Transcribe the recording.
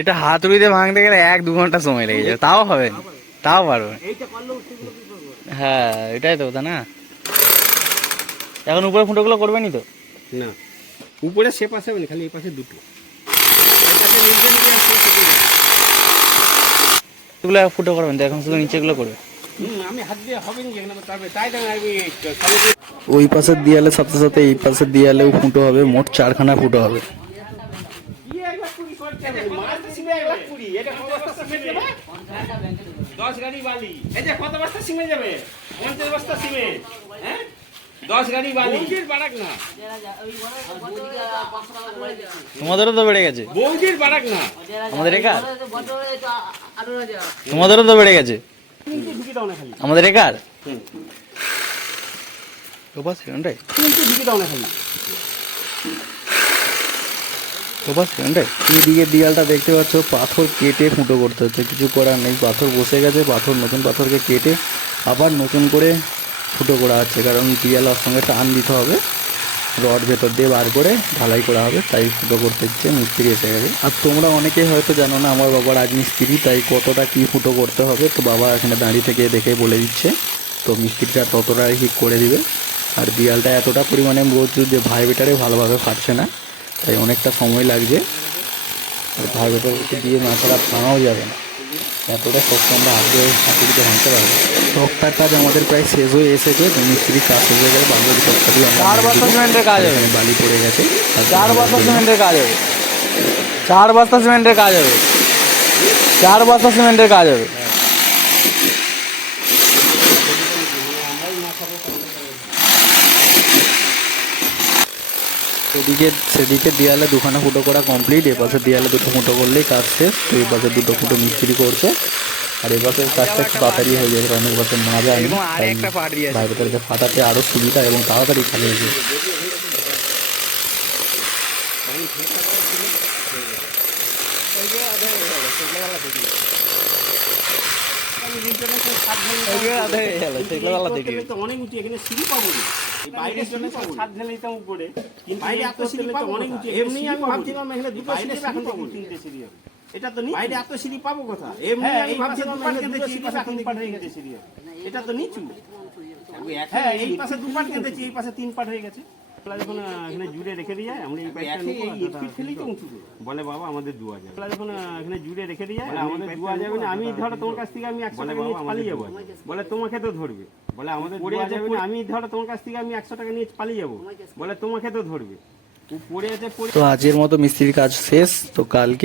এটা হাতুড়িতে ভাঙতে গেলে 1-2 ঘন্টা সময় লেগে যাবে, তাও হবে না, তাও পারবে। হ্যাঁ এটাই তো কথা না। এখন উপরে ফুটোগুলো করবেনি তো? না, উপরে সে পাশে হবে না, খালি এই পাশে দুটো। এগুলো ফুটো করবেন তো, এখন শুধু নিচেগুলো করবে। আমি হাত দিয়ে হবে না যেখানে তারপরে তাই আমি ওই পাশের দেয়ালের সাথে সাথে এই পাশের দেয়ালেও ফুটো হবে, মোট 4খানা ফুটো হবে। 10 গাড়ি বালি, এই যে কত বস্তা সিমেন্ট যাবে? 50 বস্তা সিমেন্ট, হ্যাঁ 10 গাড়ি বালি। বৌদির বাড়াক না, তোমাদেরও তো বেড়ে গেছে। বৌদির বাড়াক না, আমাদের একার, তোমাদেরও তো বেড়ে গেছে। ঢুকি দাও না খালি আমাদের একার ওটাই ঢুকি দাও না খালি। এইদিকে দেয়ালটা দেখতে পাচ্ছ, পাথর কেটে ফুটো করতে হচ্ছে, কিছু করার নেই। পাথর বসে গেছে, পাথর নতুন পাথরকে কেটে আবার নতুন করে ফুটো করা হচ্ছে, কারণ দেয়ালের সঙ্গে টান দিতে হবে, রড ভেতর দিয়ে বার করে ঢালাই করা হবে, তাই ফুটো করতে হচ্ছে। মিস্ত্রি এসে গেছে। আর তোমরা অনেকেই হয়তো জানো না, আমার বাবা রাজমিস্ত্রি, তাই কতটা কি ফুটো করতে হবে তো বাবা এখানে দাঁড়িয়ে থেকে দেখে বলে দিচ্ছে। তো মিস্ত্রিটা ততটা ঠিক করে দিবে। আর দেয়ালটা এতটা পরিমাণে মজবুত যে ভাইব্রেটারে ভালোভাবে ফাটছে না, তাই অনেকটা সময় লাগছে। আর ভাইব্রেটারকে দিয়ে না ছাড়া ভাঙাও যাবে না, এতটা শক্ত আমরা হাতুড়িতে ভাঙতে পারবো। তক্তার কাজ আমাদের প্রায় শেষ হয়ে এসেছে, মিস্ত্রির কাজ শেষ হয়ে গেলে বাংলাদেশ তক্তা দিয়ে 4 বস্তা সিমেন্টের কাজ হবে। বালি পড়ে গেছে, 4 বস্তা সিমেন্টের কাজ হবে। 4 বস্তা সিমেন্টের কাজ হবে। 4 বস্তা সিমেন্টের কাজ হবে। সেদিকে দেয়ালে 2খানা ফুটো করা কমপ্লিট, এপাশে দেয়ালে 2টো ফুটো করলেই কাজ শেষ। তো এই পাশে 2টো ফুটো মিস্ত্রি করছে, আর এপাশের কাজটা একটু তাড়াতাড়ি হয়ে যাবে, কারণ এপাশে মাজা নেই, ভাইব্রেটারকে ফাটাতে আরও সুবিধা এবং তাড়াতাড়ি খালি হয়ে যাবে। অনেক উঁচু, এখানে সিঁড়ি পাবো না, বাইরের জন্য ছাদ ঢেলে দিতাম উপরে, কিন্তু বাইরে এত সিঁড়ি পাবো অনেক উঁচু। এমনি আমি ভাবছিলাম এখানে দুটো সিঁড়ি এখন থেকে 3টে সিঁড়ি হবে। এটা তো নিচু, বাইরে এত সিঁড়ি পাবো কথা। এমনি আমি ভাবছিলাম এখানে দুটো সিঁড়ি এখন 3 সিঁড়ি হবে। এটা তো নিচু। হ্যাঁ এই পাশে 2 পাট কেটেছি, এই পাশে 3 পাট হয়ে গেছে। যখন এখানে জুড়ে রেখে দিয়ে আমরা এই পাশে ফেলেই তো উঁচু বলে বাবা আমাদের 2000। যখন এখানে জুড়ে রেখে দিয়ে আমাদের 2000 না, আমি ধরো তোমার কাছ থেকে আমি 100 টাকা নিয়ে পালিয়ে যাবো, বলে তোমাকে তো ধরবে, বলে আমাদের 2000 না, আমি ধরো তোমার কাছ থেকে আমি 100 টাকা নিয়ে পালিয়ে যাবো, বলে তোমাকে তো ধরবে। পড়ে আছে। তো আজকের মতো মিস্ত্রির কাজ শেষ। তো কালকে